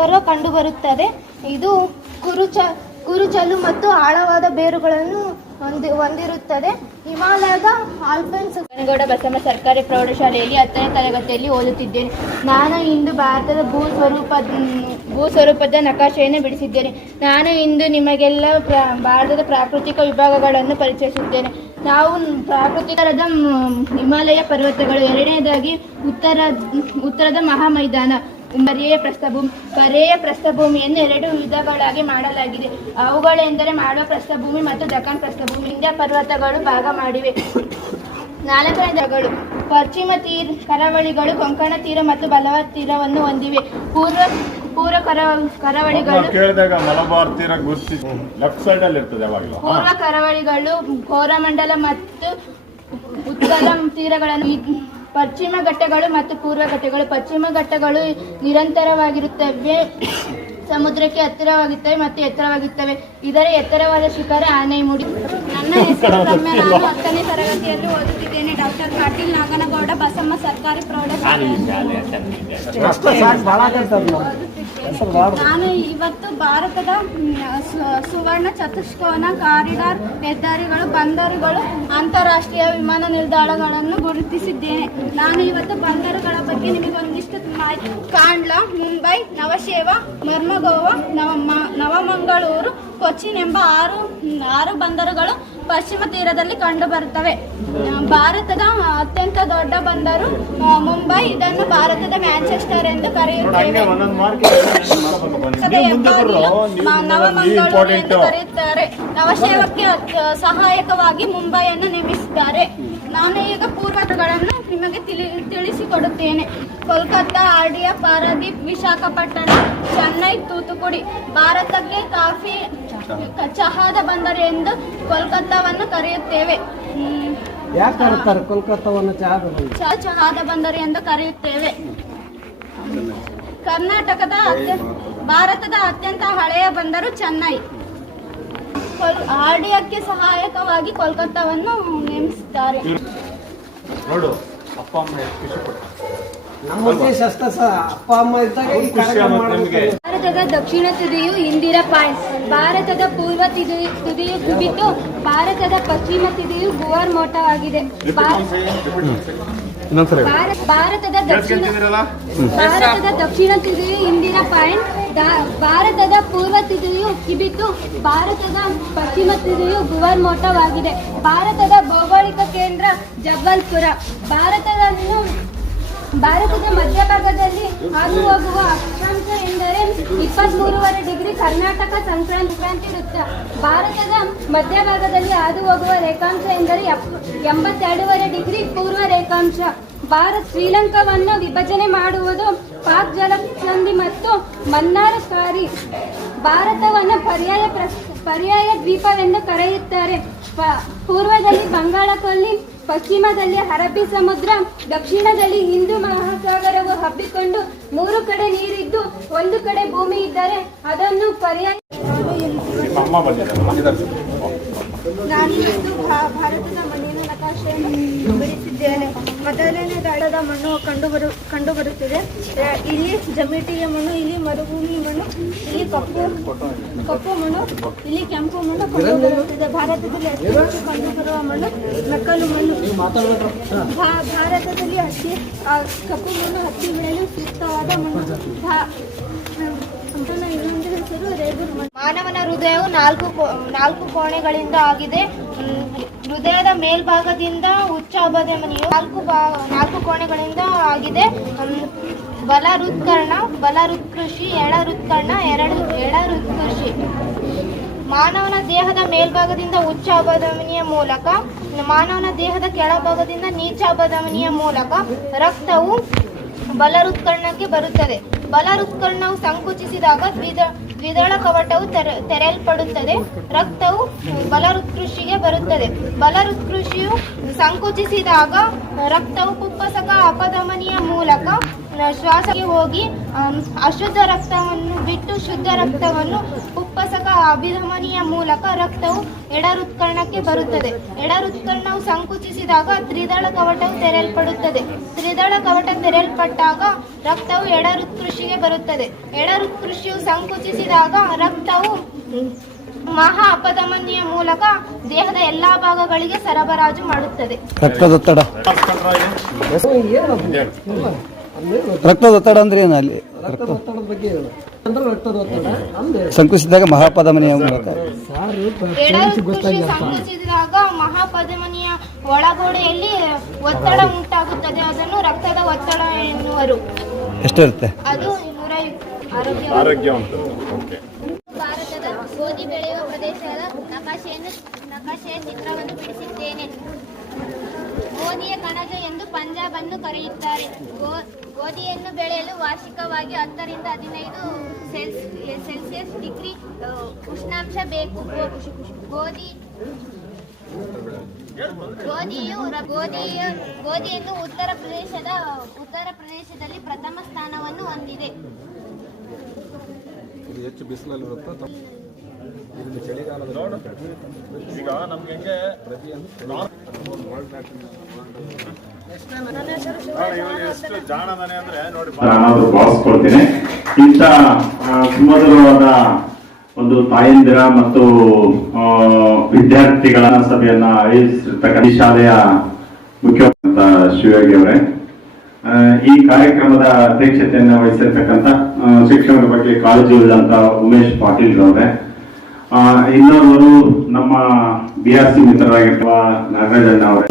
ಕಂಡುಬರುತ್ತದೆ. ಇದು ಕುರುಚ, ಕುರುಚಲು ಮತ್ತು ಆಳವಾದ ಬೇರುಗಳನ್ನು ಹೊಂದಿ, ಹೊಂದಿರುತ್ತದೆ. ಹಿಮಾಲಯದ ಆಲ್ಪನ್ಸ್ ಗಣಗೌಡ ಬಸಮ್ಮ ಸರ್ಕಾರಿ ಪ್ರೌಢಶಾಲೆಯಲ್ಲಿ ಹತ್ತನೇ ತರಗತಿಯಲ್ಲಿ ಓದುತ್ತಿದ್ದೇನೆ. ನಾನು ಇಂದು ಭಾರತದ ಭೂ ಸ್ವರೂಪದ ಭೂ ಸ್ವರೂಪದ ನಕಾಶೆಯನ್ನು ಬಿಡಿಸಿದ್ದೇನೆ. ನಾನು ಇಂದು ನಿಮಗೆಲ್ಲ ಭಾರತದ ಪ್ರಾಕೃತಿಕ ವಿಭಾಗಗಳನ್ನು ಪರಿಚಯಿಸುತ್ತೇನೆ. ನಾವು ಪ್ರಾಕೃತಿಕರದ ಹಿಮಾಲಯ ಪರ್ವತಗಳು ಎರಡನೇದಾಗಿ ಉತ್ತರ ಉತ್ತರದ ಮಹಾಮೈದಾನ. ಪರ್ಯಾಯ ಪ್ರಸ್ಥಭೂಮಿ ಪರ್ಯಾಯ ಪ್ರಸ್ಥಭೂಮಿಯನ್ನು ಎರಡು ವಿಧಗಳಾಗಿ ಮಾಡಲಾಗಿದೆ. ಅವುಗಳೆಂದರೆ ಮಾಡುವ ಪ್ರಸ್ಥಭೂಮಿ ಮತ್ತು ದಖನ್ ಪ್ರಸ್ಥಭೂಮಿ ಇಂಡಿಯಾ ಪರ್ವತಗಳು ಭಾಗ ಮಾಡಿವೆ. ನಾಲ್ಕನೇದಗಳು ಪಶ್ಚಿಮ ತೀರ ಕರಾವಳಿಗಳು ಕೊಂಕಣ ತೀರ ಮತ್ತು ಬಲವ ತೀರವನ್ನು ಹೊಂದಿವೆ. ಪೂರ್ವ ಪೂರ್ವ ಕರ ಕರಾವಳಿಗಳು ಕೇಳಿದಾಗ ಮಲಬಾರ್ ತೀರ ಗುರುತಿ ಲೆಫ್ಟ್ ಸೈಡ್ ಅಲ್ಲಿ ಇರ್ತದೆ ಯಾವಾಗಲೂ. ಪೂರ್ವ ಕರಾವಳಿಗಳು ಕೋರಮಂಡಲ ಮತ್ತು ಉತ್ತರ ತೀರಗಳನ್ನು ಪಶ್ಚಿಮ ಘಟ್ಟಗಳು ಮತ್ತು ಪೂರ್ವ ಘಟ್ಟಗಳು. ಪಶ್ಚಿಮ ಘಟ್ಟಗಳು ನಿರಂತರವಾಗಿರುತ್ತವೆ. ಸಮುದ್ರಕ್ಕೆ ಹತ್ತಿರವಾಗುತ್ತವೆ ಮತ್ತು ಎತ್ತರವಾಗಿರುತ್ತವೆ. ಇದರ ಎತ್ತರವಾದ ಶಿಖರ ಆನೆಮುಡಿ ನನ್ನ ಹೆಸರು ರಮ್ಯ. ನಾನು ಹತ್ತನೇ ತರಗತಿಯಲ್ಲಿ ಓದುತ್ತಿದ್ದೇನೆ. ಡಾಕ್ಟರ್ ಪಾಟೀಲ್ ನಾಗನಗೌಡ ಬಸಮ್ಮ ಸರ್ಕಾರಿ ಪ್ರೌಢಶಾಲೆಯಲ್ಲಿ ನಾನು ಇವತ್ತು ಭಾರತದ ಸುವರ್ಣ ಚತುಷ್ಕೋನ ಕಾರಿಡಾರ್ ಹೆದ್ದಾರಿಗಳು, ಬಂದರುಗಳು, ಅಂತಾರಾಷ್ಟ್ರೀಯ ವಿಮಾನ ನಿಲ್ದಾಣಗಳನ್ನು ಗುರುತಿಸಿದ್ದೇನೆ. ನಾನು ಇವತ್ತು ಬಂದರುಗಳ ಬಗ್ಗೆ ನಿಮಗೆ ಒಂದಿಷ್ಟು ಮಾಹಿತಿ ಕಾಂಡ್ಲಾ, ಮುಂಬೈ, ನವಶೇವಾ, ಮರ್ಮಗೋವಾ ನವ ನವಮಂಗಳೂರು, ಕೊಚ್ಚಿನ್ ಎಂಬ ಆರು ಆರು ಬಂದರುಗಳು ಪಶ್ಚಿಮ ತೀರದಲ್ಲಿ ಕಂಡುಬರುತ್ತವೆ. ಬರುತ್ತವೆ ಭಾರತದ ಅತ್ಯಂತ ದೊಡ್ಡ ಬಂದರು ಮುಂಬೈ. ಇದನ್ನು ಭಾರತದ ಮ್ಯಾಂಚೆಸ್ಟರ್ ಎಂದು ಕರೆಯುತ್ತೇವೆ. ಕರೆಯುತ್ತಾರೆ. ನವಶೇವಕ್ಕೆ ಸಹಾಯಕವಾಗಿ ಮುಂಬೈಯನ್ನು ನೇಮಿಸಿದ್ದಾರೆ. ನಾನು ಈಗ ಪೂರ್ವಗಳನ್ನು ನಿಮಗೆ ತಿಳಿ ತಿಳಿಸಿಕೊಡುತ್ತೇನೆ. ಕೋಲ್ಕತ್ತಾ ಆರ್ಡಿಯ ಪಾರಾದೀಪ್ ವಿಶಾಖಪಟ್ಟಣ ಚೆನ್ನೈ ತೂತುಕುಡಿ. ಭಾರತಕ್ಕೆ ಕಾಫಿ ಚಹಾದ ಬಂದರು ಎಂದು ಕೋಲ್ಕತ್ತಾವನ್ನು ಕರೆಯುತ್ತೇವೆ. ಕೋಲ್ಕತ್ತಾವನ್ನು ಚಹಾದ ಬಂದು ಚಹಾದ ಬಂದರು ಎಂದು ಕರೆಯುತ್ತೇವೆ. ಕರ್ನಾಟಕದ ಅತ್ಯ ಭಾರತದ ಅತ್ಯಂತ ಹಳೆಯ ಬಂದರು ಚೆನ್ನೈ. ಆರ್ಡಿಯಕ್ಕೆ ಸಹಾಯಕವಾಗಿ ಕೋಲ್ಕತ್ತಾವನ್ನು ನೇಮಿಸಿದ್ದಾರೆ. ನೋಡು ಅಪ್ಪ ಅಮ್ಮ ಭಾರತದ ದಕ್ಷಿಣ ತುದಿಯು ಇಂದಿರಾ ಪಾಯಿಂಟ್ ಭಾರತದ ಪೂರ್ವ ತುದಿ ತುದಿಯು ಕುಬಿತು ಭಾರತದ ಪಶ್ಚಿಮ ತುದಿಯು ಗುವಾರ್ ಮೋಟವಾಗಿದೆ. ಆಗಿದೆ ಭಾರತದ ದಕ್ಷಿಣ ಭಾರತದ ದಕ್ಷಿಣ ತುದಿಯು ಇಂದಿರಾ ಪಾಯಿಂಟ್ ಭಾರತದ ಪೂರ್ವ ಕಿಬಿತು ಭಾರತದ ಪಶ್ಚಿಮ ತುದಿಯು ಗುವರ್ಮೋಟವಾಗಿದೆ. ಭಾರತದ ಭೌಗೋಳಿಕ ಕೇಂದ್ರ ಜಬ್ಬಲ್ಪುರ ಭಾರತವನ್ನು ಭಾರತದ ಮಧ್ಯಭಾಗದಲ್ಲಿ ಹಾದು ಹೋಗುವ ಅಕ್ಷಾಂಶ ಎಂದರೆ ಇಪ್ಪತ್ಮೂರುವರೆ ಡಿಗ್ರಿ ಕರ್ನಾಟಕ ಸಂಕ್ರಾಂತಿ ಸಂಕ್ರಾಂತಿ ವೃತ್ತ ಭಾರತದ ಮಧ್ಯಭಾಗದಲ್ಲಿ ಹಾದು ಹೋಗುವ ರೇಖಾಂಶ ಎಂದರೆ ಎಪ್- ಎಂಬತ್ತೆರಡೂವರೆ ಡಿಗ್ರಿ ಪೂರ್ವ ರೇಖಾಂಶ. ಭಾರತ್ ಶ್ರೀಲಂಕಾವನ್ನು ವಿಭಜನೆ ಮಾಡುವುದು ಪಾಕ್ ಜಲಸಂಧಿ ಮತ್ತು ಮನ್ನಾರ ಸಾರಿ. ಭಾರತವನ್ನು ಪರ್ಯಾಯ ಪರ್ಯಾಯ ದ್ವೀಪವೆಂದು ಕರೆಯುತ್ತಾರೆ. ಪೂರ್ವದಲ್ಲಿ ಬಂಗಾಳಕೊಲ್ಲಿ, ಪಶ್ಚಿಮದಲ್ಲಿ ಅರಬ್ಬಿ ಸಮುದ್ರ, ದಕ್ಷಿಣದಲ್ಲಿ ಹಿಂದೂ ಮಹಾಸಾಗರವು ಹಬ್ಬಿಕೊಂಡು ಮೂರು ಕಡೆ ನೀರಿದ್ದು ಒಂದು ಕಡೆ ಭೂಮಿ ಇದ್ದರೆ ಅದನ್ನು ಪರ್ಯಾಯ ನಾನು ಭಾರತದ ಮಣ್ಣಿನ ನಕಾಶೆಯನ್ನು ಮೊದಲನೇ ದಳದ ಮಣ್ಣು ಕಂಡುಬರು ಕಂಡುಬರುತ್ತಿದೆ ಆ, ಇಲ್ಲಿ ಜಮಿಟಿಯ ಮಣ್ಣು ಇಲ್ಲಿ ಮರುಭೂಮಿ ಮಣ್ಣು ಇಲ್ಲಿ ಕಪ್ಪು ಕಪ್ಪು ಮಣ್ಣು ಇಲ್ಲಿ ಕೆಂಪು ಮಣ್ಣು ಕಂಡುಬರುತ್ತದೆ ಭಾರತದಲ್ಲಿ ಅತಿ ಹೆಚ್ಚು ಕಂಡುಬರುವ ಮಣ್ಣು ಮೆಕ್ಕಲು ಮಣ್ಣು. ಭಾರತದಲ್ಲಿ ಹತ್ತಿ ಆ, ಕಪ್ಪು ಮಣ್ಣು ಹತ್ತಿ ಬೆಳೆಯಲು ಸೂಕ್ತವಾದ ಮಣ್ಣು. ಹೆಸರು ಮಾನವನ ಹೃದಯವು ನಾಲ್ಕು ನಾಲ್ಕು ಕೋಣೆಗಳಿಂದ ಆಗಿದೆ. ಹೃದಯದ ಮೇಲ್ಭಾಗದಿಂದ ಉಚ್ಚ ಅಬಧಮನಿಯು ನಾಲ್ಕು ಬಾ ನಾಲ್ಕು ಕೋಣೆಗಳಿಂದ ಆಗಿದೆ. ಬಲ ಹೃತ್ಕರ್ಣ ಬಲ ಹೃತ್ಕೃಷಿ ಎಡ ಹೃತ್ಕರ್ಣ ಎರಡು ಎಡ ಹೃತ್ಕೃಷಿ ಮಾನವನ ದೇಹದ ಮೇಲ್ಭಾಗದಿಂದ ಉಚ್ಚ ಅಬಧಮನಿಯ ಮೂಲಕ, ಮಾನವನ ದೇಹದ ಕೆಳಭಾಗದಿಂದ ನೀಚ ಅಬಧಮನಿಯ ಮೂಲಕ ರಕ್ತವು ಬಲ ಹೃತ್ಕರ್ಣಕ್ಕೆ ಬರುತ್ತದೆ ಬಲ ಹೃತ್ಕರ್ಣವು ಸಂಕುಚಿಸಿದಾಗ ದ್ವಿದ, ದ್ವಿದಳ ಕವಟವು ತೆರೆ, ತೆರೆಯಲ್ಪಡುತ್ತದೆ. ರಕ್ತವು ಬಲ ಹೃತ್ಕೃಷಿಗೆ ಬರುತ್ತದೆ. ಬಲ ಹೃತ್ಕೃಷಿಯು ಸಂಕುಚಿಸಿದಾಗ ರಕ್ತವು ಕುಪ್ಪಸಕ ಅಪಧಮನಿಯ ಮೂಲಕ ಶ್ವಾಸಕ್ಕೆ ಹೋಗಿ ಅಶುದ್ಧ ರಕ್ತವನ್ನು ಬಿಟ್ಟು ಶುದ್ಧ ರಕ್ತವನ್ನು ಕುಪ್ಪಸಕ ಅಭಿಧಮನಿಯ ಮೂಲಕ ರಕ್ತವು ಎಡ ಹೃತ್ಕರ್ಣಕ್ಕೆ ಬರುತ್ತದೆ. ಎಡ ಹೃತ್ಕರ್ಣವು ಸಂಕುಚಿಸಿದಾಗ ತ್ರಿದಳ ಕವಟವು ತೆರೆಯಲ್ಪಡುತ್ತದೆ. ತೆರೆಯಲ್ಪಟ್ಟಾಗ ರಕ್ತವು ಎಡ ಋತ್ಕೃಷಿಗೆ ಬರುತ್ತದೆ. ಎಡ ಹೃತ್ಕೃಷಿಯು ಸಂಕುಚಿಸಿದಾಗ ರಕ್ತವು ಮಹಾ ಅಪಧಮನಿಯ ಮೂಲಕ ದೇಹದ ಎಲ್ಲಾ ಭಾಗಗಳಿಗೆ ಸರಬರಾಜು ಮಾಡುತ್ತದೆ. ರಕ್ತದೊತ್ತಡ ರಕ್ತದೊತ್ತಡ ಅಂದ್ರೆ ಏನು ಅಲ್ಲಿ? ರಕ್ತದೊತ್ತಡದ ಬಗ್ಗೆ ಸಂಕುಚಿಸಿದಾಗ ಮಹಾಪದಮನಿಯ ಮೂಲಕ ಸಂಕುಚಿಸಿದಾಗ ಮಹಾಪಧಮನಿಯ ಒಳಗೋಡೆಯಲ್ಲಿ ಒತ್ತಡ ಉಂಟಾಗುತ್ತದೆ ಅದನ್ನು ರಕ್ತದ ಒತ್ತಡ ಎನ್ನುವರು. ಎಷ್ಟಿರುತ್ತೆ? ಅದು ಆರೋಗ್ಯ ಆರೋಗ್ಯವಂತ ಓಕೆ ಭಾರತದ ಗೋಧಿ ಬೆಳೆಯುವ ಪ್ರದೇಶದ ನಕಾಶೆಯನ್ನು ನಕಾಶೆಯ ಚಿತ್ರವನ್ನು ಬಿಡಿಸಿದ್ದೇನೆ. ಗೋಧಿಯ ಕಣಜ ಎಂದು ಪಂಜಾಬ್ ಅನ್ನು ಕರೆಯುತ್ತಾರೆ. ಗೋ- ಗೋಧಿಯನ್ನು ಬೆಳೆಯಲು ವಾರ್ಷಿಕವಾಗಿ ಹತ್ತರಿಂದ ಹದಿನೈದು ಸೆಲ್ಸ್- ಸೆಲ್ಸಿಯಸ್ ಡಿಗ್ರಿ ಉಷ್ಣಾಂಶ ಬೇಕು. ಗೋಧಿ, ಗೋಧಿಯು, ಗೋಧಿಯ, ಗೋಧಿಯನ್ನು ಉತ್ತರ ಪ್ರದೇಶದ, ಉತ್ತರ ಪ್ರದೇಶದಲ್ಲಿ ಪ್ರಥಮ ಸ್ಥಾನವನ್ನು ಹೊಂದಿದೆ. ಈಗ ನಮ್ಗೆ ಹೆಂಗೆ ಎಷ್ಟು ಅಂದ್ರೆ ಸುಮಧುರವಾದ ಒಂದು ತಾಯಂದಿರ ಮತ್ತು ವಿದ್ಯಾರ್ಥಿಗಳ ಸಭೆಯನ್ನ ಆಯೋಜಿಸಿರ್ತಕ್ಕಂಥ ಶಾಲೆಯ ಮುಖ್ಯ ಶಿವಯೋಗಿ ಅವರೇ. ಈ ಕಾರ್ಯಕ್ರಮದ ಅಧ್ಯಕ್ಷತೆಯನ್ನು ವಹಿಸಿರ್ತಕ್ಕಂಥ ಶಿಕ್ಷಣದ ಬಗ್ಗೆ ಕಾಳಜಿ ಉಳ್ಳಂತ ಉಮೇಶ್ ಪಾಟೀಲ್ ಅವರೇ. ಆ, ಇನ್ನೋರ್ವರು ನಮ್ಮ ಬಿ ಆರ್ ಸಿ ಮಿತ್ರರಾಗಿರುವ ನಾಗರಾಜಣ್ಣ ಅವರೇ